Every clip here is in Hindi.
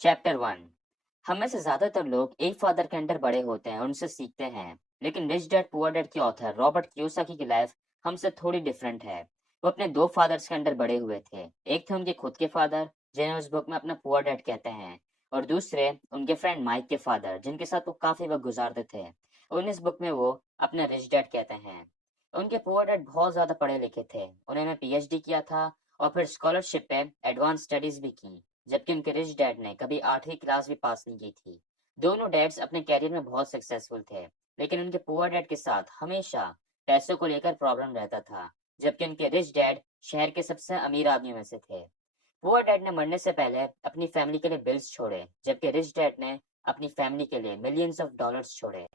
चैप्टर 1। हम में से ज्यादातर लोग एक फादर के अंडर बड़े होते हैं और उनसे सीखते हैं, लेकिन रिच डैड पुअर डैड के ऑथर रॉबर्ट कियोसाकी की लाइफ हमसे थोड़ी डिफरेंट है। वो अपने दो फादर्स के अंडर बड़े हुए थे। एक थे उनके खुद के फादर, जिन्हें उस बुक में अपना पुअर डैड कहते हैं, और दूसरे उनके फ्रेंड माइक के फादर, जिनके साथ वो काफी वक्त गुजारते थे। उन्हें इस बुक में वो अपना रिच डैड कहते हैं। उनके पुअर डैड बहुत ज्यादा पढ़े लिखे थे। उन्होंने पीएचडी किया था और फिर स्कॉलरशिप पे एडवांस स्टडीज भी की, जबकि उनके रिच डैड ने कभी 8वीं क्लास भी पास नहीं की थी। दोनों डैड्स अपने कैरियर में बहुत सक्सेसफुल थे, लेकिन उनके पुअर डैड के साथ हमेशा पैसों को लेकर प्रॉब्लम रहता था, जबकि उनके रिच डैड शहर के सबसे अमीर आदमियों में से थे। पुअर डैड ने मरने से पहले अपनी फैमिली के लिए बिल्स छोड़े, जबकि रिच डैड ने अपनी फैमिली के लिए मिलियंस ऑफ डॉलर्स छोड़े।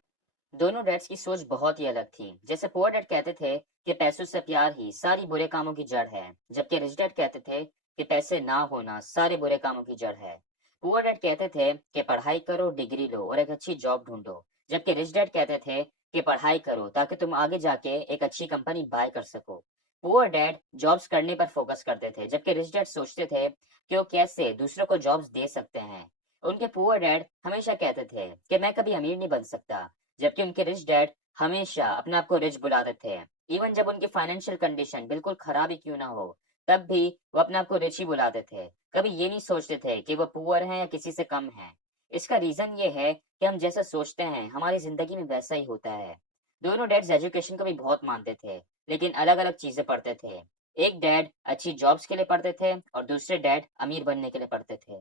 दोनों डैड्स की सोच बहुत ही अलग थी। जैसे पुअर डैड कहते थे कि पैसों से प्यार ही सारी बुरे कामों की जड़ है, जबकि रिच डैड कहते थे कि पैसे ना होना सारे बुरे कामों की जड़ है। पुअर डैड कहते थे कि पढ़ाई करो, डिग्री लो और एक अच्छी जॉब ढूंढो, जबकि रिच डैड कहते थे कि पढ़ाई करो ताकि तुम आगे जाके एक अच्छी कंपनी बाय कर सको। पुअर डैड जॉब्स करने पर फोकस करते थे, जबकि रिच डैड सोचते थे कि वो कैसे दूसरों को जॉब्स दे सकते हैं। उनके पुअर डैड हमेशा कहते थे कि मैं कभी अमीर नहीं बन सकता, जबकि उनके रिच डैड हमेशा अपने आप को रिच बुलाते थे। इवन जब उनकी फाइनेंशियल कंडीशन बिल्कुल खराब ही क्यों ना हो, तब भी वो अपने आप को रिच ही बुलाते थे। कभी ये नहीं सोचते थे कि वो पुअर हैं या किसी से कम हैं। इसका रीजन ये है कि हम जैसा सोचते हैं हमारी जिंदगी में वैसा ही होता है। दोनों डैड्स एजुकेशन को भी बहुत मानते थे, लेकिन अलग अलग चीजें पढ़ते थे। एक डैड अच्छी जॉब्स के लिए पढ़ते थे और दूसरे डैड अमीर बनने के लिए पढ़ते थे।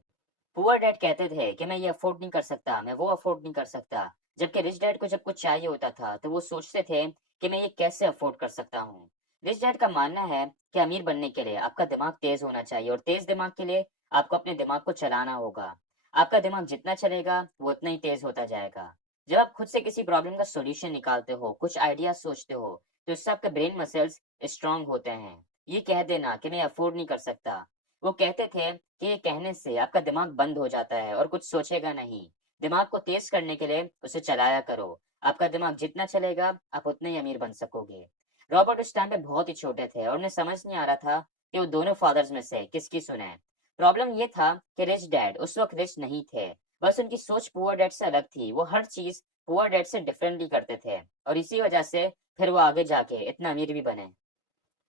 पुअर डैड कहते थे कि मैं ये अफोर्ड नहीं कर सकता, मैं वो अफोर्ड नहीं कर सकता, जबकि रिच डैड को जब कुछ चाहिए होता था तो वो सोचते थे कि मैं ये कैसे अफोर्ड कर सकता हूँ। रिच डैड का मानना है कि अमीर बनने के लिए आपका दिमाग तेज होना चाहिए, और तेज दिमाग के लिए आपको अपने दिमाग को चलाना होगा। आपका दिमाग जितना चलेगा वो उतना ही तेज होता जाएगा। जब आप खुद से किसी प्रॉब्लम का सोल्यूशन निकालते हो, कुछ आइडिया सोचते हो, तो इससे आपके ब्रेन मसल्स स्ट्रांग होते हैं। ये कह देना कि मैं अफोर्ड नहीं कर सकता, वो कहते थे कि ये कहने से आपका दिमाग बंद हो जाता है और कुछ सोचेगा नहीं। दिमाग को तेज करने के लिए उसे चलाया करो। आपका दिमाग जितना चलेगा आप उतने ही अमीर बन सकोगे। रॉबर्ट उस टाइम पे बहुत ही छोटे थे और उन्हें समझ नहीं आ रहा था कि वो दोनों फादर्स में से किसकी सुने। प्रॉब्लम ये था कि रिच डैड उस वक्त रिच नहीं थे, बस उनकी सोच पुअर डैड से अलग थी। वो हर चीज पुअर डैड से डिफरेंटली करते थे, और इसी वजह से फिर वो आगे जाके इतना अमीर भी बने।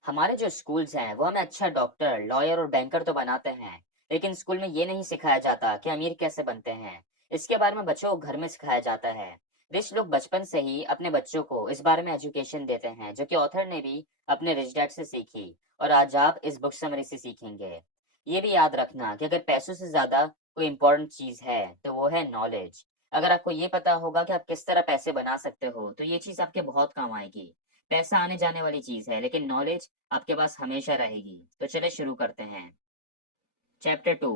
हमारे जो स्कूल्स हैं वो हमें अच्छा डॉक्टर, लॉयर और बैंकर तो बनाते हैं, लेकिन स्कूल में ये नहीं सिखाया जाता कि अमीर कैसे बनते हैं। इसके बारे में बच्चों को घर में सिखाया जाता है। रिच लोग बचपन से ही अपने बच्चों को इस बारे में एजुकेशन देते हैं, जो कि ऑथर ने भी अपने रिच डैड से सीखी, और आज आप इस बुक समरी से सीखेंगे। ये भी याद रखना कि अगर पैसों से ज्यादा कोई इंपॉर्टेंट चीज है तो वो है नॉलेज। अगर आपको ये पता होगा कि आप किस तरह पैसे बना सकते हो, तो ये चीज आपके बहुत काम आएगी। पैसा आने जाने वाली चीज है, लेकिन नॉलेज आपके पास हमेशा रहेगी। तो चले शुरू करते हैं। चैप्टर 2।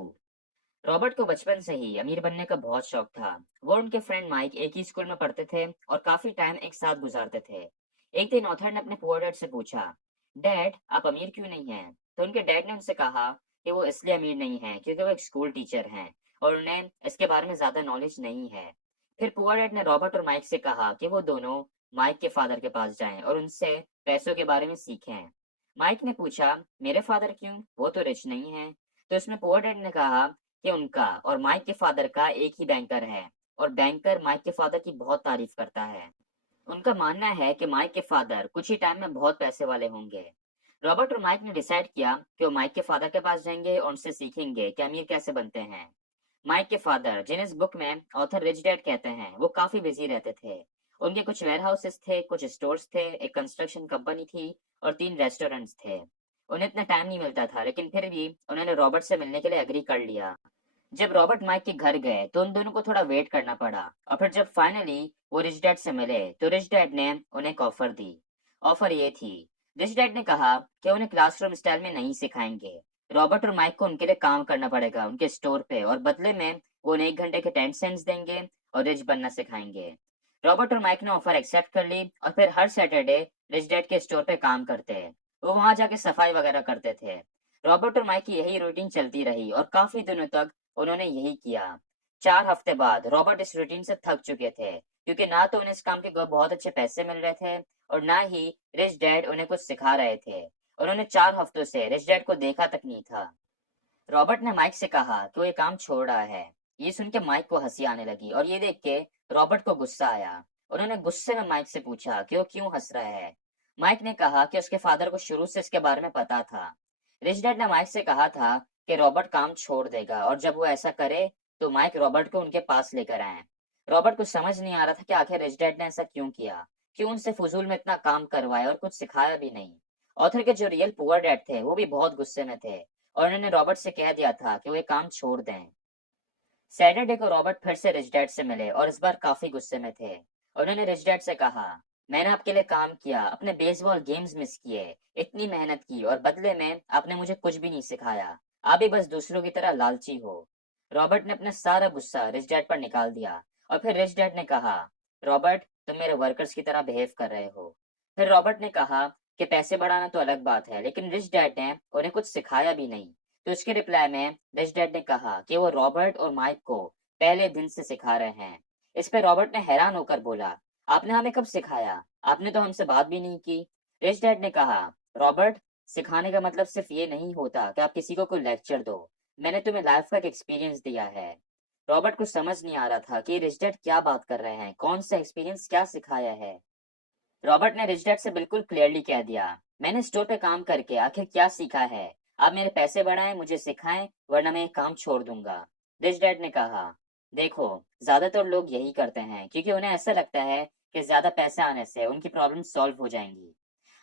रॉबर्ट को बचपन से ही अमीर बनने का बहुत शौक था। वो और उनके फ्रेंड माइक एक ही स्कूल में पढ़ते थे और काफी टाइम एक साथ गुजारते थे। एक दिन ऑथर ने अपने पुअर डैड से पूछा, डैड आप अमीर क्यों नहीं हैं? तो उनके डैड ने उनसे कहा कि वो इसलिए अमीर नहीं है क्योंकि वो एक स्कूल टीचर हैं और उन्हें इसके बारे में ज्यादा नॉलेज नहीं है। फिर पुअर डैड ने रॉबर्ट और माइक से कहा कि वो दोनों माइक के फादर के पास जाएं और उनसे पैसों के बारे में सीखें। माइक ने पूछा, मेरे फादर क्यों, वो तो रिच नहीं है? तो इसमें पुअर डैड ने कहा कि उनका और माइक के फादर का एक ही बैंकर है, और बैंकर माइक के फादर की बहुत तारीफ करता है। उनका मानना है कि माइक के फादर कुछ ही टाइम में बहुत पैसे वाले होंगे। रॉबर्ट और माइक ने डिसाइड किया कि वो माइक के फादर के पास जाएंगे और उनसे सीखेंगे कि अमीर कैसे बनते हैं। माइक के फादर, जिन्हें इस बुक में ऑथर रिच डैड कहते हैं, वो काफी बिजी रहते थे। उनके कुछ वेयर हाउसेस थे, कुछ स्टोर्स थे, एक कंस्ट्रक्शन कंपनी थी और 3 रेस्टोरेंट्स थे। उन्हें इतना टाइम नहीं मिलता था, लेकिन फिर भी उन्होंने रॉबर्ट से मिलने के लिए एग्री कर लिया। जब रॉबर्ट माइक के घर गए तो उन दोनों को थोड़ा वेट करना पड़ा, और फिर जब फाइनली वो रिच डैड से मिले तो रिच डैड ने उन्हें एक ऑफर दी। ऑफर ये थी, रिच डैड ने कहा कि उन्हें क्लासरूम स्टाइल में नहीं सिखाएंगे। रॉबर्ट और माइक को उनके लिए काम करना पड़ेगा उनके स्टोर पे, और बदले में वो उन्हें 1 घंटे के 10 सेंट्स देंगे और रिच बनना सिखाएंगे। रॉबर्ट और माइक ने ऑफर एक्सेप्ट कर ली और फिर हर सैटरडे रिच डैड के स्टोर पे काम करते। वो वहां जाके सफाई वगैरह करते थे। रॉबर्ट और माइक की यही रूटीन चलती रही और काफी दिनों तक उन्होंने यही किया। 4 हफ्ते बाद रॉबर्ट इस रूटीन से थक चुके थे, क्योंकि ना तो उन्हें इस काम के बहुत अच्छे पैसे मिल रहे थे और ना ही रिच डैड उन्हें कुछ सिखा रहे थे। उन्होंने 4 हफ्तों से रिच डैड को देखा तक नहीं था। रॉबर्ट ने माइक से कहा कि वो ये काम छोड़ रहा है। ये सुन के माइक को हंसी आने लगी और ये देख के रॉबर्ट को गुस्सा आया। उन्होंने गुस्से में माइक से पूछा कि वो क्यों हंस रहा है। माइक ने कहा कि उसके फादर को शुरू से इसके बारे में पता था। रिच डैड ने माइक से कहा था कि रॉबर्ट काम छोड़ देगा और जब वो ऐसा करे तो माइक रॉबर्ट को उनके पास लेकर आए। रॉबर्ट को समझ नहीं आ रहा था कि आखिर रिच डैड ने ऐसा क्यों किया, क्यों उनसे फजूल में इतना काम करवाया और कुछ सिखाया भी नहीं। ऑथर के जो रियल पुअर डैड थे वो भी बहुत गुस्से में थे और उन्होंने रॉबर्ट से कह दिया था कि वो ये काम छोड़ दें। सैटरडे को रॉबर्ट फिर से रिच डैड से मिले और इस बार काफी गुस्से में थे। उन्होंने रिच डैड से कहा, मैंने आपके लिए काम किया, अपने बेसबॉल गेम्स मिस किए, इतनी मेहनत की और बदले में आपने मुझे कुछ भी नहीं सिखाया। आप भी बस दूसरों की तरह लालची हो। रॉबर्ट ने अपना सारा गुस्सा रिच डैड पर निकाल दिया और फिर रिच डैड ने कहा, रॉबर्ट तुम मेरे वर्कर्स की तरह बिहेव कर रहे हो। फिर रॉबर्ट ने कहा कि पैसे बढ़ाना तो अलग बात है, लेकिन रिच डैड ने उन्हें कुछ सिखाया भी नहीं। तो उसके रिप्लाई में रिच डैड ने कहा कि वो रॉबर्ट और माइक को पहले दिन से सिखा रहे हैं। इस पे रॉबर्ट ने हैरान होकर बोला, आपने हमें कब सिखाया, आपने तो हमसे बात भी नहीं की। रिच डैड ने कहा, रॉबर्ट सिखाने का मतलब सिर्फ ये नहीं होता कि आप किसी को कोई लेक्चर दो, मैंने तुम्हें लाइफ का एक एक्सपीरियंस दिया है। रॉबर्ट को समझ नहीं आ रहा था कि रिच डैड क्या बात कर रहे हैं, कौन सा एक्सपीरियंस क्या सिखाया है। रॉबर्ट ने रिच डैड से बिल्कुल क्लियरली कह दिया, मैंने स्टोर पे काम करके आखिर क्या सीखा है, आप मेरे पैसे बढ़ाएं, मुझे सिखाएं, वरना मैं ये काम छोड़ दूंगा। रिच डैड ने कहा, देखो ज्यादातर लोग यही करते हैं क्योंकि उन्हें ऐसा लगता है कि ज्यादा पैसे आने से उनकी प्रॉब्लम सॉल्व हो जाएंगी।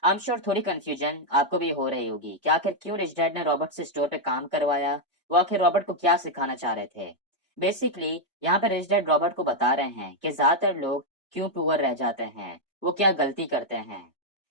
आई एम श्योर थोड़ी कंफ्यूजन आपको भी हो रही होगी कि आखिर क्यों रिच डैड ने रॉबर्ट से स्टोर पे काम करवाया, वो आखिर रॉबर्ट को क्या सिखाना चाह रहे थे। बेसिकली यहाँ पर रिच डैड रॉबर्ट को बता रहे हैं कि ज्यादातर लोग क्यों पुअर रह जाते हैं, वो क्या गलती करते हैं।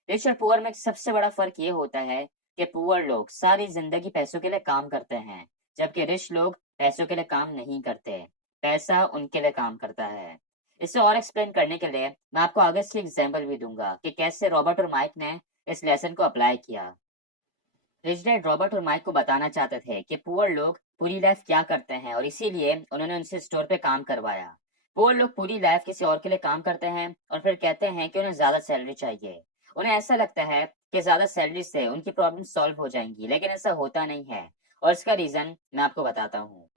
रिच और पुअर में सबसे बड़ा फर्क ये होता है कि पुअर लोग सारी जिंदगी पैसों के लिए काम करते हैं, जबकि रिच लोग पैसों के लिए काम नहीं करते, पैसा उनके लिए काम करता है। इसे और एक्सप्लेन करने के लिए मैं आपको आगे से एग्जाम्पल भी दूंगा कि कैसे रॉबर्ट और माइक ने इस लेसन को अप्लाई किया। रिच डैड रॉबर्ट और माइक को बताना चाहते थे कि पुअर लोग पूरी लाइफ क्या करते हैं और इसीलिए उन्होंने उनसे स्टोर पे काम करवाया। पुअर लोग पूरी लाइफ किसी और के लिए काम करते हैं और फिर कहते हैं कि उन्हें ज्यादा सैलरी चाहिए। उन्हें ऐसा लगता है कि ज्यादा सैलरी से उनकी प्रॉब्लम सॉल्व हो जाएंगी, लेकिन ऐसा होता नहीं है और इसका रीजन मैं आपको बताता हूँ।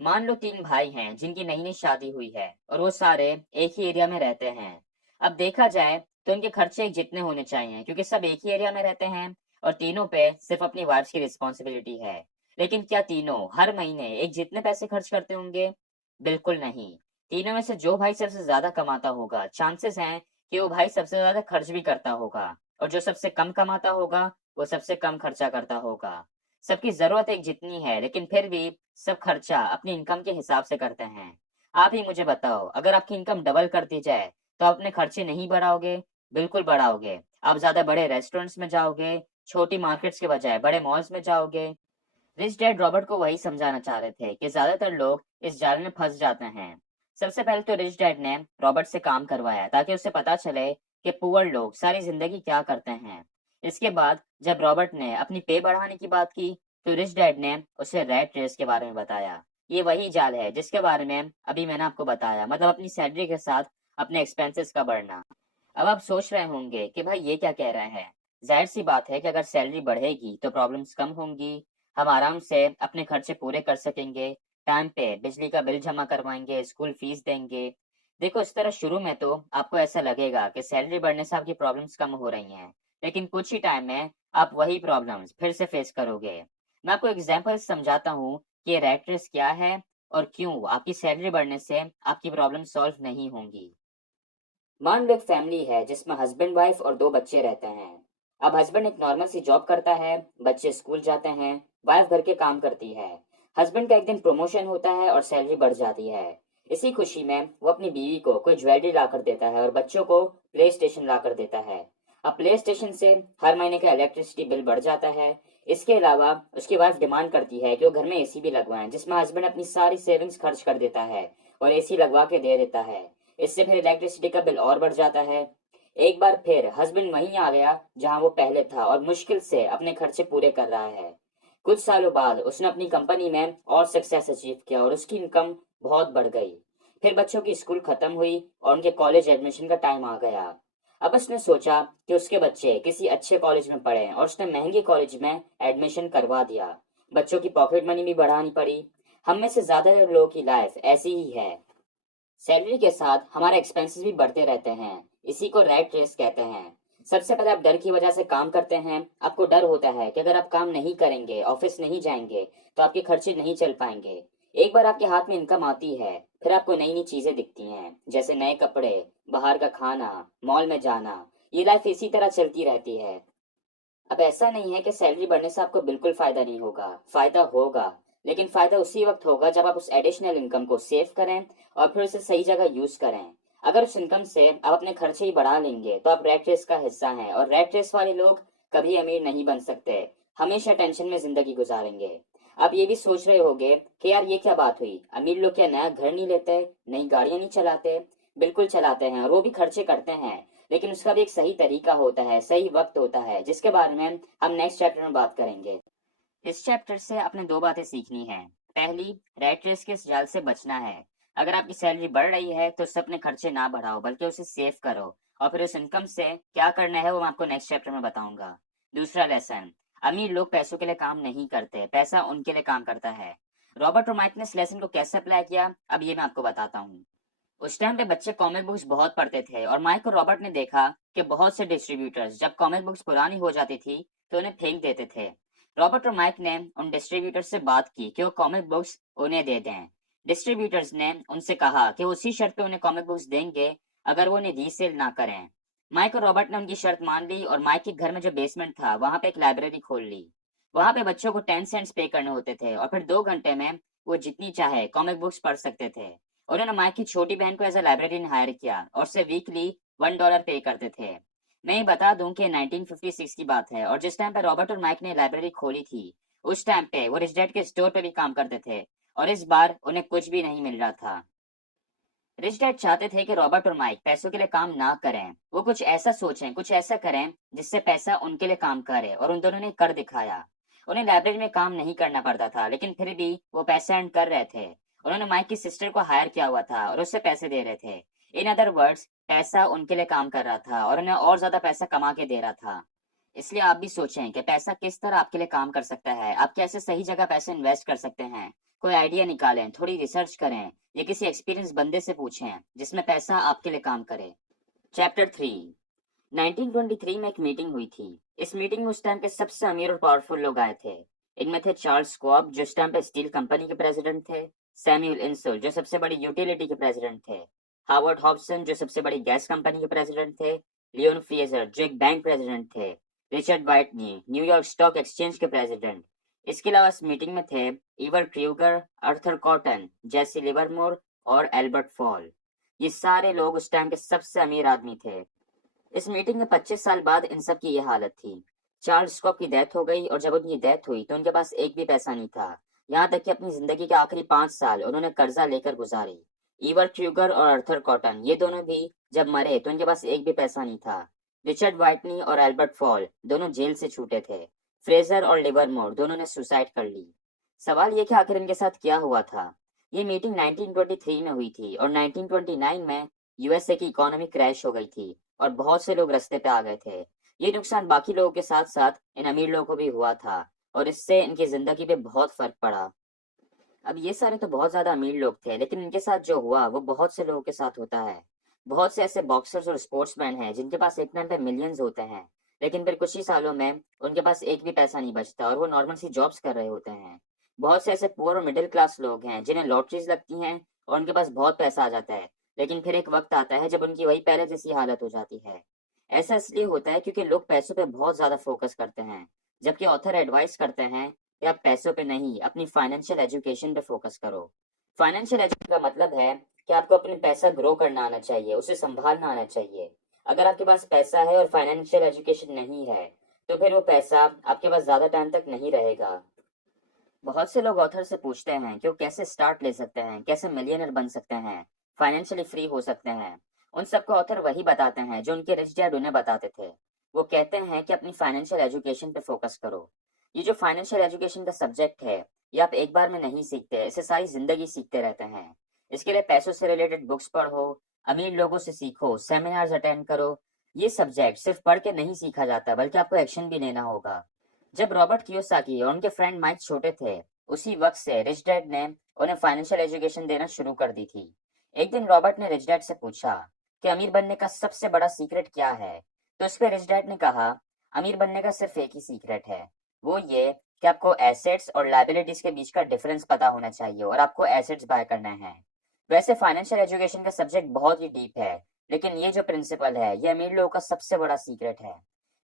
मान लो तीन भाई हैं जिनकी नई नई शादी हुई है और वो सारे एक ही एरिया में रहते हैं। अब देखा जाए तो उनके खर्चे एक जितने होने चाहिए क्योंकि सब एक ही एरिया में रहते हैं और तीनों पे सिर्फ अपनी वाइफ्स की रिस्पॉन्सिबिलिटी है। लेकिन क्या तीनों हर महीने एक जितने पैसे खर्च करते होंगे? बिल्कुल नहीं। तीनों में से जो भाई सबसे ज्यादा कमाता होगा, चांसेस हैं कि वो भाई सबसे ज्यादा खर्च भी करता होगा, और जो सबसे कम कमाता होगा वो सबसे कम खर्चा करता होगा। सबकी जरूरत एक जितनी है, लेकिन फिर भी सब खर्चा अपनी इनकम के हिसाब से करते हैं। आप ही मुझे बताओ, अगर आपकी इनकम डबल कर दी जाए तो आप अपने खर्चे नहीं बढ़ाओगे? बिल्कुल बढ़ाओगे। आप ज्यादा बड़े रेस्टोरेंट्स में जाओगे, छोटी मार्केट्स के बजाय बड़े मॉल्स में जाओगे। रिच डैड रॉबर्ट को वही समझाना चाह रहे थे कि ज्यादातर लोग इस जाल में फंस जाते हैं। सबसे पहले तो रिच डैड ने रॉबर्ट से काम करवाया ताकि उसे पता चले कि पुअर लोग सारी जिंदगी क्या करते हैं। इसके बाद जब रॉबर्ट ने अपनी पे बढ़ाने की बात की तो रिच डैड ने उसे रैट रेस के बारे में बताया। ये वही जाल है जिसके बारे में अभी मैंने आपको बताया, मतलब अपनी सैलरी के साथ अपने एक्सपेंसेस का बढ़ना। अब आप सोच रहे होंगे कि भाई ये क्या कह रहे हैं। जाहिर सी बात है कि अगर सैलरी बढ़ेगी तो प्रॉब्लम्स कम होंगी, हम आराम से अपने खर्चे पूरे कर सकेंगे, टाइम पे बिजली का बिल जमा करवाएंगे, स्कूल फीस देंगे। देखो इस तरह शुरू में तो आपको ऐसा लगेगा कि सैलरी बढ़ने से आपकी प्रॉब्लम्स कम हो रही हैं, लेकिन कुछ ही टाइम में आप वही प्रॉब्लम्स फिर से फेस करोगे। मैं आपको एग्जाम्पल समझाता हूँ कि रैट रेस क्या है और क्यों आपकी सैलरी बढ़ने से आपकी प्रॉब्लम सॉल्व नहीं होंगी। मान लो एक फैमिली है जिसमें हस्बैंड वाइफ और दो बच्चे रहते हैं। अब हस्बैंड एक नॉर्मल सी जॉब करता है, बच्चे स्कूल जाते हैं, वाइफ घर के काम करती है। हस्बैंड का एक दिन प्रमोशन होता है और सैलरी बढ़ जाती है। इसी खुशी में वो अपनी बीवी को कोई ज्वेलरी ला कर देता है और बच्चों को प्ले स्टेशन ला कर देता है। अब प्ले स्टेशन से हर महीने का इलेक्ट्रिसिटी बिल बढ़ जाता है। इसके अलावा उसकी वाइफ डिमांड करती है कि वो घर में एसी भी लगवाएं, जिसमें हस्बैंड अपनी सारी सेविंग्स खर्च कर देता है और एसी लगवा के दे देता है। इससे फिर इलेक्ट्रिसिटी का बिल और बढ़ जाता है। एक बार फिर हस्बैंड वहीं आ गया जहां वो पहले था और मुश्किल से अपने खर्चे पूरे कर रहा है। कुछ सालों बाद उसने अपनी कंपनी में और सक्सेस अचीव किया और उसकी इनकम बहुत बढ़ गई। फिर बच्चों की स्कूल खत्म हुई और उनके कॉलेज एडमिशन का टाइम आ गया। अब उसने सोचा कि उसके बच्चे किसी अच्छे कॉलेज में पढ़ें और उसने महंगे कॉलेज में एडमिशन करवा दिया। बच्चों की पॉकेट मनी भी बढ़ानी पड़ी। हम में से ज़्यादातर लोगों की लाइफ ऐसी ही है। सैलरी के साथ हमारे एक्सपेंसेस भी बढ़ते रहते हैं। इसी को रैट रेस कहते हैं। सबसे पहले आप डर की वजह से काम करते हैं। आपको डर होता है कि अगर आप काम नहीं करेंगे, ऑफिस नहीं जाएंगे, तो आपके खर्चे नहीं चल पाएंगे। एक बार आपके हाथ में इनकम आती है, फिर आपको नई नई चीजें दिखती हैं, जैसे नए कपड़े, बाहर का खाना, मॉल में जाना। ये लाइफ इसी तरह चलती रहती है। अब ऐसा नहीं है कि सैलरी बढ़ने से आपको बिल्कुल फायदा नहीं होगा, फायदा होगा। लेकिन फायदा उसी वक्त होगा जब आप उस एडिशनल इनकम को सेव करें और फिर उसे सही जगह यूज करें। अगर उस इनकम से आप अपने खर्चे ही बढ़ा लेंगे तो आप रैट रेस का हिस्सा हैं, और रैट रेस वाले लोग कभी अमीर नहीं बन सकते, हमेशा टेंशन में जिंदगी गुजारेंगे। आप ये भी सोच रहे होंगे कि यार ये क्या बात हुई, अमीर लोग क्या नया घर नहीं लेते, नई गाड़ियां नहीं चलाते? बिल्कुल चलाते हैं, और वो भी खर्चे करते हैं। लेकिन उसका भी एक सही तरीका होता है, सही वक्त होता है, जिसके बारे में हम नेक्स्ट चैप्टर में बात करेंगे। इस चैप्टर से आपने दो बातें सीखनी है। पहली, रैट रेस के इस जाल से बचना है। अगर आपकी सैलरी बढ़ रही है तो उससे अपने खर्चे ना बढ़ाओ, बल्कि उसे सेव करो। और फिर उस इनकम से क्या करना है वो मैं आपको नेक्स्ट चैप्टर में बताऊंगा। दूसरा लेसन, अमीर लोग पैसों के लिए काम नहीं करते, पैसा उनके लिए काम करता है। रॉबर्ट और माइक ने इस लेसन को कैसे अप्लाई किया, अब ये मैं आपको बताता हूँ। उस टाइम पे बच्चे कॉमिक बुक्स बहुत पढ़ते थे, और माइक और रॉबर्ट ने देखा कि बहुत से डिस्ट्रीब्यूटर्स जब कॉमिक बुक्स पुरानी हो जाती थी तो उन्हें फेंक देते थे। रॉबर्ट और माइक ने उन डिस्ट्रीब्यूटर्स से बात की कि वो कॉमिक बुक्स उन्हें दे दें। डिस्ट्रीब्यूटर्स ने उनसे कहा कि वो उसी शर्त पे उन्हें कॉमिक बुक्स देंगे अगर वो उन्हें रीसेल ना करें। माइक और रॉबर्ट ने उनकी शर्त मान ली, और माइक के घर में जो बेसमेंट था वहां पे एक लाइब्रेरी खोल ली। वहां पे बच्चों को 10 सेंट्स पे करने होते थे, और फिर 2 घंटे में वो जितनी चाहे कॉमिक बुक्स पढ़ सकते थे। उन्होंने माइक की छोटी बहन को एज अ लाइब्रेरियन हायर किया और उससे वीकली $1 पे करते थे। मैं ये बता दूं कि 1956 की बात है, और जिस टाइम पे रॉबर्ट और माइक ने लाइब्रेरी खोली थी उस टाइम पे वो रिच डैड के स्टोर पे भी काम करते थे, और इस बार उन्हें कुछ भी नहीं मिल रहा था। रिच डैड चाहते थे कि रॉबर्ट और माइक पैसों के लिए काम ना करें, वो कुछ ऐसा सोचें, कुछ ऐसा करें जिससे पैसा उनके लिए काम करे, और उन दोनों ने कर दिखाया। उन्हें लाइब्रेरी में काम नहीं करना पड़ता था, लेकिन फिर भी वो पैसे अर्न कर रहे थे। उन्होंने माइक की सिस्टर को हायर किया हुआ था और उससे पैसे दे रहे थे। इन अदर वर्ड्स, पैसा उनके लिए काम कर रहा था और उन्हें और ज्यादा पैसा कमा के दे रहा था। इसलिए आप भी सोचें कि पैसा किस तरह आपके लिए काम कर सकता है, आप कैसे सही जगह पैसे इन्वेस्ट कर सकते हैं। कोई आइडिया निकालें, थोड़ी रिसर्च करें, या किसी एक्सपीरियंस बंदे से पूछें जिसमें पैसा आपके लिए काम करे। चैप्टर 3। 1923 में एक मीटिंग हुई थी। इस मीटिंग में उस टाइम के सबसे अमीर और पावरफुल लोग आए थे। इनमें थे चार्ल्स स्क्वाब, जो उस टाइम पे स्टील कंपनी के प्रेसिडेंट थे। सैमुअल इंसुल, जो सबसे बड़ी यूटिलिटी के प्रेसिडेंट थे। हावर्ड हॉब्सन, जो सबसे बड़ी गैस कंपनी के प्रेसिडेंट थे। लियोन फ्रेजर, जो एक बैंक प्रेसिडेंट थे। Richard Whitney, New York stock exchange के प्रेसिडेंट। इसके अलावा इस मीटिंग में थे इवर क्रूगर, अर्थर कॉटन, जेसी लिवरमोर और एल्बर्ट फॉल। ये सारे लोग उस टाइम के सबसे अमीर आदमी थे। इस मीटिंग में 25 साल बाद इन सब की ये हालत थी। चार्ल्स स्कॉप की डेथ हो गई, और जब उनकी डेथ हुई तो उनके पास एक भी पैसा नहीं था। यहाँ तक कि अपनी जिंदगी के आखिरी 5 साल उन्होंने कर्जा लेकर गुजारी। ईवर क्रूगर और अर्थर कॉटन, ये दोनों भी जब मरे तो उनके पास एक भी पैसा नहीं था। रिचर्ड वाइटनी और एल्बर्ट फॉल दोनों जेल से छूटे थे। फ्रेजर और लिवरमोर दोनों ने सुसाइड कर ली। सवाल ये कि आखिर इनके साथ क्या हुआ था। ये मीटिंग 1923 में हुई थी, और 1929 में यूएसए की इकोनॉमी क्रैश हो गई थी और बहुत से लोग रास्ते पे आ गए थे। ये नुकसान बाकी लोगों के साथ साथ इन अमीर लोगों को भी हुआ था, और इससे इनकी जिंदगी पे बहुत फर्क पड़ा। अब ये सारे तो बहुत ज्यादा अमीर लोग थे, लेकिन इनके साथ जो हुआ वो बहुत से लोगों के साथ होता है। बहुत से ऐसे बॉक्सर्स और स्पोर्ट्समैन हैं जिनके पास एक टाइम पे मिलियंस होते हैं, लेकिन फिर कुछ ही सालों में उनके पास एक भी पैसा नहीं बचता और वो नॉर्मल सी जॉब्स कर रहे होते हैं। बहुत से ऐसे पुअर और मिडिल क्लास लोग हैं जिन्हें लॉटरीज लगती हैं और उनके पास बहुत पैसा आ जाता है, लेकिन फिर एक वक्त आता है जब उनकी वही पहले जैसी हालत हो जाती है। ऐसा इसलिए होता है क्योंकि लोग पैसों पे बहुत ज्यादा फोकस करते हैं, जबकि ऑथर एडवाइस करते हैं कि आप पैसों पे नहीं, अपनी फाइनेंशियल एजुकेशन पे फोकस करो। फाइनेंशियल एजुकेशन का मतलब है कि आपको अपने पैसा ग्रो करना आना चाहिए, उसे संभालना आना चाहिए। अगर आपके पास पैसा है और फाइनेंशियल एजुकेशन नहीं है, तो फिर वो पैसा आपके पास ज्यादा टाइम तक नहीं रहेगा। बहुत से लोग ऑथर से पूछते हैं कि वो कैसे स्टार्ट ले सकते हैं, कैसे मिलियनर बन सकते हैं, फाइनेंशियली फ्री हो सकते हैं। उन सबको ऑथर वही बताते हैं जो उनके रिच डैड उन्हें बताते थे। वो कहते हैं कि अपनी फाइनेंशियल एजुकेशन पे फोकस करो। ये जो फाइनेंशियल एजुकेशन का सब्जेक्ट है, ये आप एक बार में नहीं सीखते, इसे सारी जिंदगी सीखते रहते हैं। इसके लिए पैसों से रिलेटेड बुक्स पढ़ो, अमीर लोगों से सीखो, सेमिनार्स अटेंड करो। ये सब्जेक्ट सिर्फ पढ़ के नहीं सीखा जाता, बल्कि आपको एक्शन भी लेना होगा। जब रॉबर्ट कियोसाकी और उनके फ्रेंड माइक छोटे थे, उसी वक्त से रिच डैड ने उन्हें फाइनेंशियल एजुकेशन देना शुरू कर दी थी। एक दिन रॉबर्ट ने रिच डैड से पूछा कि अमीर बनने का सबसे बड़ा सीक्रेट क्या है। तो इस पे रिच डैड ने कहा, अमीर बनने का सिर्फ एक ही सीक्रेट है, वो ये कि आपको एसेट्स और लायबिलिटीज के बीच का डिफरेंस पता होना चाहिए और आपको एसेट्स बाय करना है। वैसे फाइनेंशियल एजुकेशन का सब्जेक्ट बहुत ही डीप है, लेकिन ये जो प्रिंसिपल है ये अमीर लोगों का सबसे बड़ा सीक्रेट है।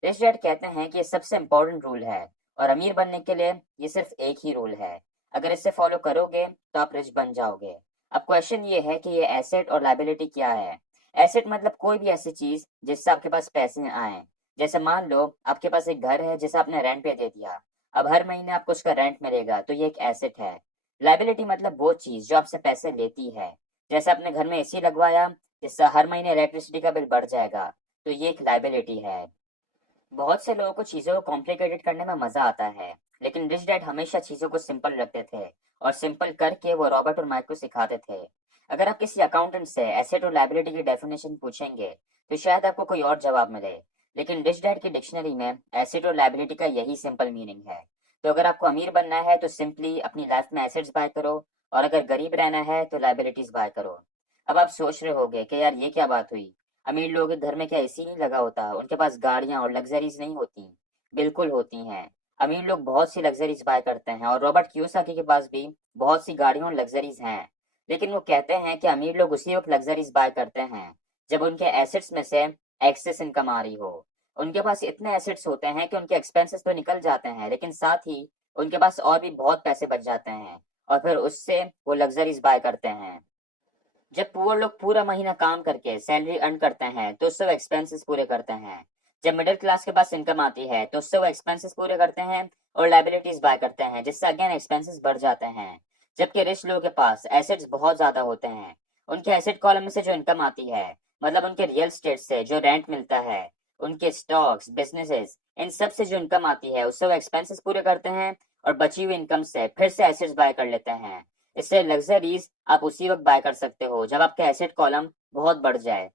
रिच डैड कहते हैं कि ये सबसे इम्पोर्टेंट रूल है और अमीर बनने के लिए ये सिर्फ एक ही रूल है। अगर इसे फॉलो करोगे तो आप रिच बन जाओगे। अब क्वेश्चन ये है कि ये एसेट और लायबिलिटी क्या है। एसेट मतलब कोई भी ऐसी चीज जिससे आपके पास पैसे आए। जैसे मान लो आपके पास एक घर है जिसे आपने रेंट पे दे दिया, अब हर महीने आपको उसका रेंट मिलेगा, तो ये एक एसेट है। लायबिलिटी मतलब वो चीज जो आपसे पैसे लेती है। जैसे आपने घर में एसी लगवाया, जिससे हर महीने इलेक्ट्रिसिटी का बिल बढ़ जाएगा, तो ये एक लायबिलिटी है। बहुत से लोगों को चीजों को कॉम्प्लिकेटेड करने में मजा आता है, लेकिन रिच डैड हमेशा चीजों को सिंपल रखते थे और सिंपल करके वो रॉबर्ट और माइक को सिखाते थे। अगर आप किसी अकाउंटेंट से एसेट और लायबिलिटी की डेफिनेशन पूछेंगे तो शायद आपको कोई और जवाब मिले, लेकिन रिच डैड की डिक्शनरी में एसेट और लायबिलिटी का यही सिंपल मीनिंग है। तो अगर आपको अमीर बनना है तो सिंपली अपनी लाइफ में एसेट्स बाय करो, और अगर गरीब रहना है तो लायबिलिटीज बाय करो। अब आप सोच रहे होगे कि यार ये क्या बात हुई, अमीर लोगों के घर में क्या एसी नहीं लगा होता, उनके पास गाड़ियां और लग्जरीज नहीं होती? बिल्कुल होती हैं। अमीर लोग बहुत सी लग्जरीज बाय करते हैं और रॉबर्ट कियोसाकी के पास भी बहुत सी गाड़ियां और लग्जरीज हैं। लेकिन वो कहते हैं कि अमीर लोग उसी वक्त लग्जरीज बाय करते हैं जब उनके एसेट्स में से एक्सेस इनकम आ रही हो। उनके पास इतने एसेट्स होते हैं कि उनके एक्सपेंसेस तो निकल जाते हैं, लेकिन साथ ही उनके पास और भी बहुत पैसे बच जाते हैं और फिर उससे वो लग्जरीज बाय करते हैं। जब पुअर लोग पूरा महीना काम करके सैलरी अर्न करते हैं तो उससे वो एक्सपेंसेस पूरे करते हैं। जब मिडिल क्लास के पास इनकम आती है तो उससे वो एक्सपेंसेस पूरे करते हैं और लाइबिलिटीज बाय करते हैं, जिससे अगेन एक्सपेंसेस बढ़ जाते हैं। जबकि रिच लोगों के पास एसेट्स बहुत ज्यादा होते हैं। उनके एसेट कॉलम में से जो इनकम आती है, मतलब उनके रियल स्टेट से जो रेंट मिलता है, उनके स्टॉक्स बिजनेसेस, इन सब से जो इनकम आती है उससे वो एक्सपेंसेस पूरे करते हैं और बची हुई इनकम से फिर से एसेट्स बाय कर लेते हैं। इससे लग्जरीज आप उसी वक्त बाय कर सकते हो जब आपका एसेट कॉलम बहुत बढ़ जाए।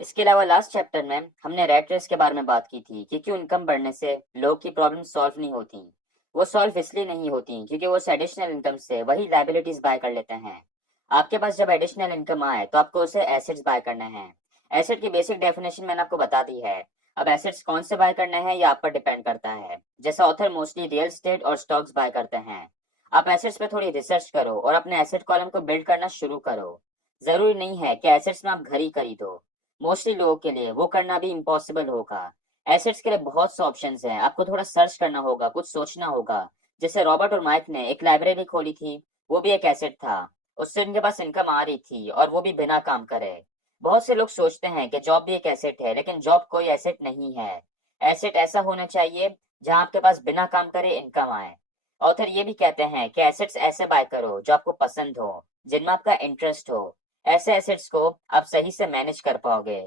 इसके अलावा लास्ट चैप्टर में हमने रैट रेस के बारे में बात की थी कि क्यों इनकम बढ़ने से लोग की प्रॉब्लम सॉल्व नहीं होती। वो सॉल्व इसलिए नहीं होती क्योंकि वो एडिशनल इनकम से वही लाइबिलिटीज बाय कर लेते हैं। आपके पास जब एडिशनल इनकम आए तो आपको उसे एसेट्स बाय करना है। एसेट की बेसिक डेफिनेशन मैंने आपको बता दी है। अब एसेट्स कौन से बाय करना है ये आप पर डिपेंड करता है। जैसे ऑथर मोस्टली रियल स्टेट और स्टॉक्स बाय करते हैं। आप एसेट्स पे थोड़ी रिसर्च करो और अपने एसेट कॉलम को बिल्ड करना शुरू करो। जरूरी नहीं है कि एसेट्स में आप घर ही खरीदो। मोस्टली लोगों के लिए वो करना भी इम्पॉसिबल होगा। एसेट्स के लिए बहुत से ऑप्शंस हैं, आपको थोड़ा सर्च करना होगा, कुछ सोचना होगा। जैसे रॉबर्ट और माइक ने एक लाइब्रेरी खोली थी, वो भी एक एसेट था। उससे उनके पास इनकम आ रही थी और वो भी बिना काम करे। बहुत से लोग सोचते हैं कि जॉब भी एक एसेट है, लेकिन जॉब कोई एसेट नहीं है। एसेट ऐसा होना चाहिए जहां आपके पास बिना काम करे इनकम आए। ऑथर ये भी कहते हैं कि एसेट्स ऐसे बाय करो जो आपको पसंद हो, जिनमें आपका इंटरेस्ट हो। ऐसे एसेट्स को आप सही से मैनेज कर पाओगे।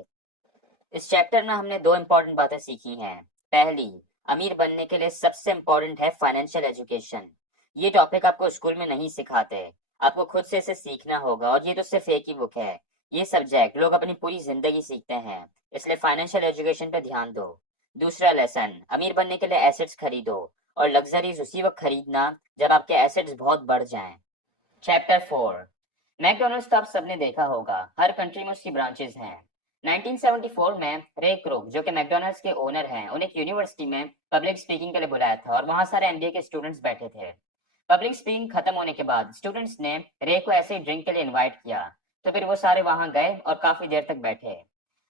इस चैप्टर में हमने दो इंपॉर्टेंट बातें सीखी हैं। पहली, अमीर बनने के लिए सबसे इंपॉर्टेंट है फाइनेंशियल एजुकेशन। ये टॉपिक आपको स्कूल में नहीं सिखाते, आपको खुद से इसे सीखना होगा, और ये तो सिर्फ एक ही बुक है। ये सब्जेक्ट लोग अपनी पूरी जिंदगी सीखते हैं, इसलिए फाइनेंशियल एजुकेशन पे ध्यान दो। दूसरा लेसन, अमीर बनने के लिए एसेट्स खरीदो और लग्जरीज उसी वक्त खरीदना जब आपके एसेट्स बहुत बढ़ जाएं। चैप्टर 4। मैकडोनल्ड्स तो आप सबने देखा होगा, हर कंट्री में उसकी ब्रांचेस हैं। 1974 में रे क्रोक, जो कि मैकडोनल्ड्स के ओनर हैं, उन्हें एक यूनिवर्सिटी में पब्लिक स्पीकिंग के लिए बुलाया था और वहां सारे एमबीए के स्टूडेंट्स बैठे थे। पब्लिक स्पीकिंग खत्म होने के बाद स्टूडेंट्स ने रे को ऐसे ही ड्रिंक के लिए इनवाइट किया, तो फिर वो सारे वहां गए और काफी देर तक बैठे।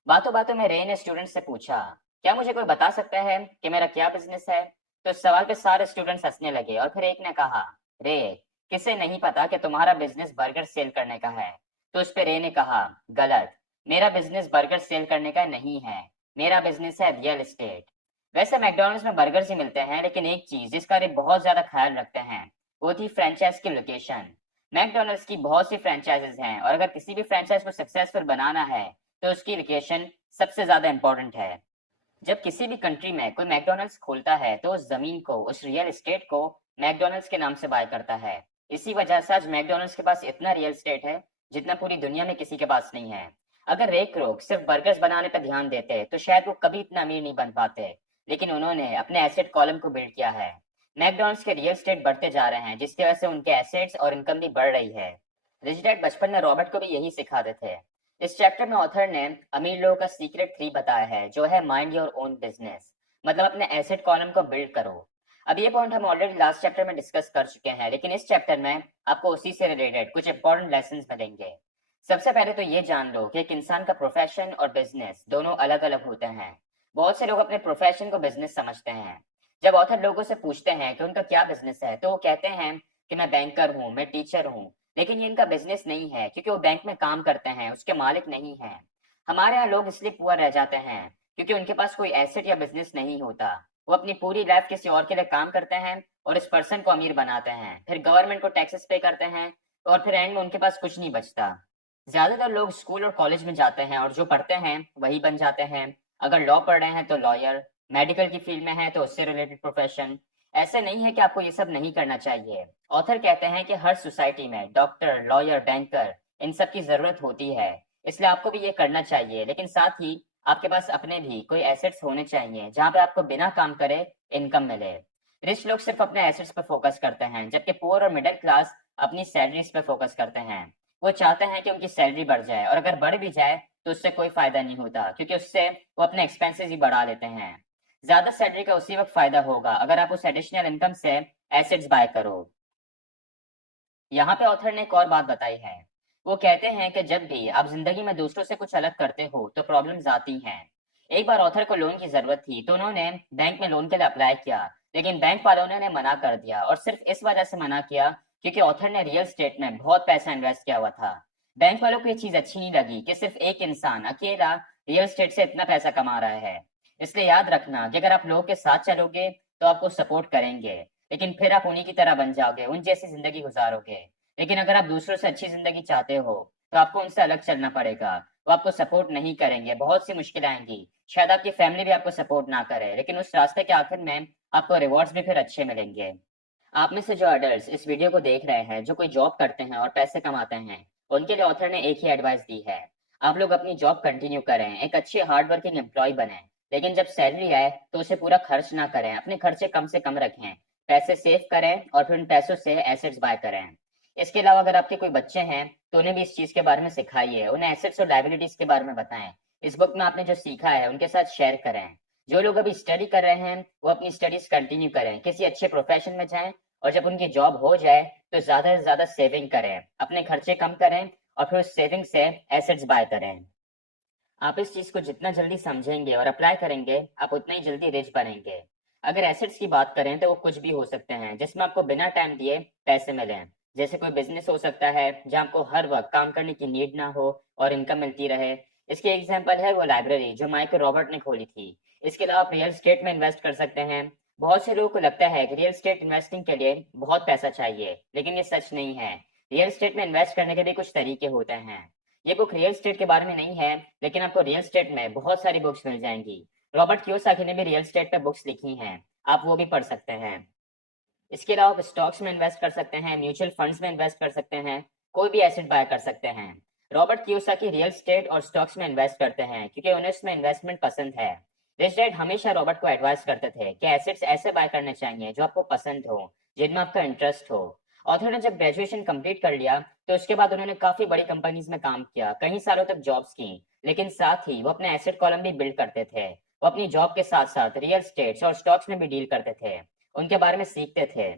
बातों बातों में रे ने स्टूडेंट्स से पूछा, क्या मुझे कोई बता सकता है कि मेरा क्या बिजनेस है? तो इस सवाल पे सारे स्टूडेंट्स हंसने लगे और फिर एक ने कहा, रे, किसे नहीं पता कि तुम्हारा बिजनेस बर्गर सेल करने का है? तो उस पे रे ने कहा, गलत, मेरा बिजनेस बर्गर सेल करने का नहीं है, मेरा बिजनेस है रियल एस्टेट। वैसे मैकडोनल्ड्स में बर्गर्स ही मिलते हैं, लेकिन एक चीज जिसका रे बहुत ज्यादा ख्याल रखते हैं वो थी फ्रेंचाइज की लोकेशन। मैकडोनल्ड्स की बहुत सी फ्रेंचाइजेस हैं और अगर किसी भी फ्रेंचाइज को सक्सेसफुल बनाना है तो उसकी लोकेशन सबसे ज्यादा इंपॉर्टेंट है। जब किसी भी कंट्री में कोई मैकडोनल्ड्स खोलता है तो उस जमीन को, उस रियल एस्टेट को मैकडोनल्ड्स के नाम से बाय करता है। इसी वजह से आज मैकडोनल्ड्स के पास इतना रियल एस्टेट है जितना पूरी दुनिया में किसी के पास नहीं है। अगर रे क्रोक सिर्फ बर्गर्स बनाने पर ध्यान देते तो शायद वो कभी इतना अमीर नहीं बन पाते, लेकिन उन्होंने अपने एसेट कॉलम को बिल्ड किया है। मैकडॉनल्ड्स के रियल एस्टेट बढ़ते जा रहे हैं, जिसकी वजह से उनके एसेट्स और इनकम भी बढ़ रही है। रिच डैड बचपन में रॉबर्ट को भी यही सिखाते थे। इस चैप्टर में ऑथर ने अमीर लोगों का सीक्रेट 3 बताया है, जो है माइंड योर ओन बिजनेस, मतलब अपने एसेट कॉलम को बिल्ड करो। अब ये पॉइंट हम ऑलरेडी लास्ट चैप्टर में डिस्कस कर चुके हैं, लेकिन इस चैप्टर में आपको उसी से रिलेटेड कुछ इंपॉर्टेंट लेसन मिलेंगे। सबसे पहले तो ये जान लो कि एक इंसान का प्रोफेशन और बिजनेस दोनों अलग अलग होते हैं। बहुत से लोग अपने प्रोफेशन को बिजनेस समझते हैं। जब ऑथर लोगों से पूछते हैं कि उनका क्या बिजनेस है, तो वो कहते हैं कि मैं बैंकर हूँ, मैं टीचर हूँ, लेकिन ये इनका बिजनेस नहीं है, क्योंकि वो बैंक में काम करते हैं, उसके मालिक नहीं हैं। हमारे यहाँ लोग इसलिए पुअर रह जाते हैं क्योंकि उनके पास कोई एसेट या बिजनेस नहीं होता। वो अपनी पूरी लाइफ किसी और के लिए काम करते हैं और इस पर्सन को अमीर बनाते हैं, फिर गवर्नमेंट को टैक्सेस पे करते हैं और फिर एंड में उनके पास कुछ नहीं बचता। ज्यादातर लोग स्कूल और कॉलेज में जाते हैं और जो पढ़ते हैं वही बन जाते हैं। अगर लॉ पढ़ रहे हैं तो लॉयर, मेडिकल की फील्ड में है तो उससे रिलेटेड प्रोफेशन। ऐसे नहीं है कि आपको ये सब नहीं करना चाहिए। ऑथर कहते हैं कि हर सोसाइटी में डॉक्टर, लॉयर, बैंकर, इन सब की जरूरत होती है, इसलिए आपको भी ये करना चाहिए। लेकिन साथ ही आपके पास अपने भी कोई एसेट्स होने चाहिए जहाँ पे आपको बिना काम करे इनकम मिले। रिच लोग सिर्फ अपने एसेट्स पे फोकस करते हैं, जबकि पुअर और मिडिल क्लास अपनी सैलरीज पे फोकस करते हैं। वो चाहते हैं कि उनकी सैलरी बढ़ जाए, और अगर बढ़ भी जाए तो उससे कोई फायदा नहीं होता, क्योंकि उससे वो अपने एक्सपेंसेस ही बढ़ा लेते हैं। ज्यादा सैलरी का उसी वक्त फायदा होगा अगर आप उस एडिशनल इनकम से एसेट्स बाय करो। यहाँ पे ऑथर ने एक और बात बताई है। वो कहते हैं कि जब भी आप जिंदगी में दूसरों से कुछ अलग करते हो तो प्रॉब्लम्स आती हैं। एक बार ऑथर को लोन की जरूरत थी, तो उन्होंने बैंक में लोन के लिए अप्लाई किया, लेकिन बैंक वालों ने उन्हें मना कर दिया, और सिर्फ इस वजह से मना किया क्योंकि ऑथर ने रियल स्टेट में बहुत पैसा इन्वेस्ट किया हुआ था। बैंक वालों को ये चीज अच्छी नहीं लगी कि सिर्फ एक इंसान अकेला रियल स्टेट से इतना पैसा कमा रहा है। इसलिए याद रखना कि अगर आप लोगों के साथ चलोगे तो आपको सपोर्ट करेंगे, लेकिन फिर आप उन्हीं की तरह बन जाओगे, उन जैसी जिंदगी गुजारोगे। लेकिन अगर आप दूसरों से अच्छी जिंदगी चाहते हो तो आपको उनसे अलग चलना पड़ेगा। वो आपको सपोर्ट नहीं करेंगे, बहुत सी मुश्किलें आएंगी, शायद आपकी फैमिली भी आपको सपोर्ट ना करे, लेकिन उस रास्ते के आखिर में आपको रिवॉर्ड्स भी फिर अच्छे मिलेंगे। आप में से जो अडल्ट इस वीडियो को देख रहे हैं, जो कोई जॉब करते हैं और पैसे कमाते हैं, उनके लिए ऑथर ने एक ही एडवाइस दी है। आप लोग अपनी जॉब कंटिन्यू करें, एक अच्छे हार्ड वर्किंग एम्प्लॉय बने, लेकिन जब सैलरी आए तो उसे पूरा खर्च ना करें, अपने खर्चे कम से कम रखें, पैसे सेव करें और फिर उन पैसों से एसेट्स बाय करें। इसके अलावा अगर आपके कोई बच्चे हैं तो उन्हें भी इस चीज के बारे में सिखाइए, उन्हें एसेट्स और लायबिलिटीज के बारे में बताएं। इस बुक में आपने जो सीखा है उनके साथ शेयर करें। जो लोग अभी स्टडी कर रहे हैं वो अपनी स्टडीज कंटिन्यू करें, किसी अच्छे प्रोफेशन में जाएं, और जब उनकी जॉब हो जाए तो ज्यादा से ज्यादा सेविंग करें, अपने खर्चे कम करें और फिर उस सेविंग से एसेट्स बाय करें। आप इस चीज को जितना जल्दी समझेंगे और अप्लाई करेंगे, आप उतना ही जल्दी रिच बनेंगे। अगर एसेट्स की बात करें तो वो कुछ भी हो सकते हैं जिसमें आपको बिना टाइम दिए पैसे मिलें। जैसे कोई बिजनेस हो सकता है जहाँ आपको हर वक्त काम करने की नीड ना हो और इनकम मिलती रहे। इसकी एग्जांपल है वो लाइब्रेरी जो माइकल रॉबर्ट ने खोली थी। इसके अलावा आप रियल स्टेट में इन्वेस्ट कर सकते हैं। बहुत से लोगों को लगता है कि रियल स्टेट इन्वेस्टिंग के लिए बहुत पैसा चाहिए, लेकिन ये सच नहीं है। रियल स्टेट में इन्वेस्ट करने के भी कुछ तरीके होते हैं। ये बुक रियल स्टेट के बारे में नहीं है, लेकिन आपको रियल स्टेट में बहुत सारी बुक्स मिल जाएंगी। रॉबर्ट कियोसाकी ने भी रियल स्टेट पे बुक्स लिखी हैं, आप वो भी पढ़ सकते हैं। इसके अलावा आप स्टॉक्स में इन्वेस्ट कर सकते हैं, म्यूचुअल फंड्स में इन्वेस्ट कर सकते हैं, कोई भी एसेट बाय कर सकते हैं। रॉबर्ट कियोसाकी रियल स्टेट और स्टॉक्स में इन्वेस्ट करते हैं क्योंकि उन्हें उसमें इन्वेस्टमेंट पसंद है। रिच डैड हमेशा रॉबर्ट को एडवाइस करते थे कि एसेट्स ऐसे बाय करने चाहिए जो आपको पसंद हो, जिनमें आपका इंटरेस्ट हो। ऑथर ने जब ग्रेजुएशन कंप्लीट कर लिया तो उसके बाद उन्होंने काफी बड़ी कंपनीज में काम किया, कई सालों तक जॉब्स की, लेकिन साथ ही वो अपने एसेट कॉलम भी बिल्ड करते थे। वो अपनी जॉब के साथ साथ रियल स्टेट्स और स्टॉक्स में भी डील करते थे, उनके बारे में सीखते थे।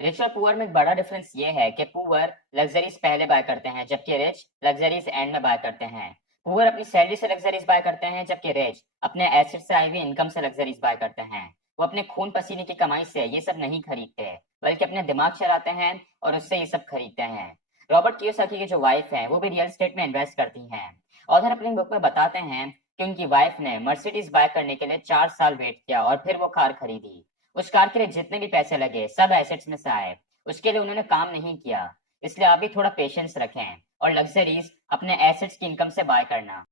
रिच और पुअर में एक बड़ा डिफरेंस ये है कि पुअर लग्जरीज पहले बाय करते हैं, जबकि रिच लग्जरीज एंड में बाय करते हैं। पुअर अपनी सैलरी से लग्जरीज बाय करते हैं, जबकि रिच अपने एसेट से आई हुई इनकम से लग्जरीज बाय करते हैं। वो अपने खून पसीने की कमाई से ये सब नहीं खरीदते, बल्कि अपने दिमाग चलाते हैं और उससे ये सब खरीदते हैं। रॉबर्ट कियोसाकी की जो वाइफ है वो भी रियल स्टेट में इन्वेस्ट करती हैं। ऑथर अपनी बुक में बताते हैं कि उनकी वाइफ ने मर्सिडीज बाय करने के लिए 4 साल वेट किया और फिर वो कार खरीदी। उस कार के लिए जितने भी पैसे लगे सब एसेट्स में से आए, उसके लिए उन्होंने काम नहीं किया। इसलिए आप भी थोड़ा पेशेंस रखें और लग्जरीज अपने एसेट्स की इनकम से बाय करना।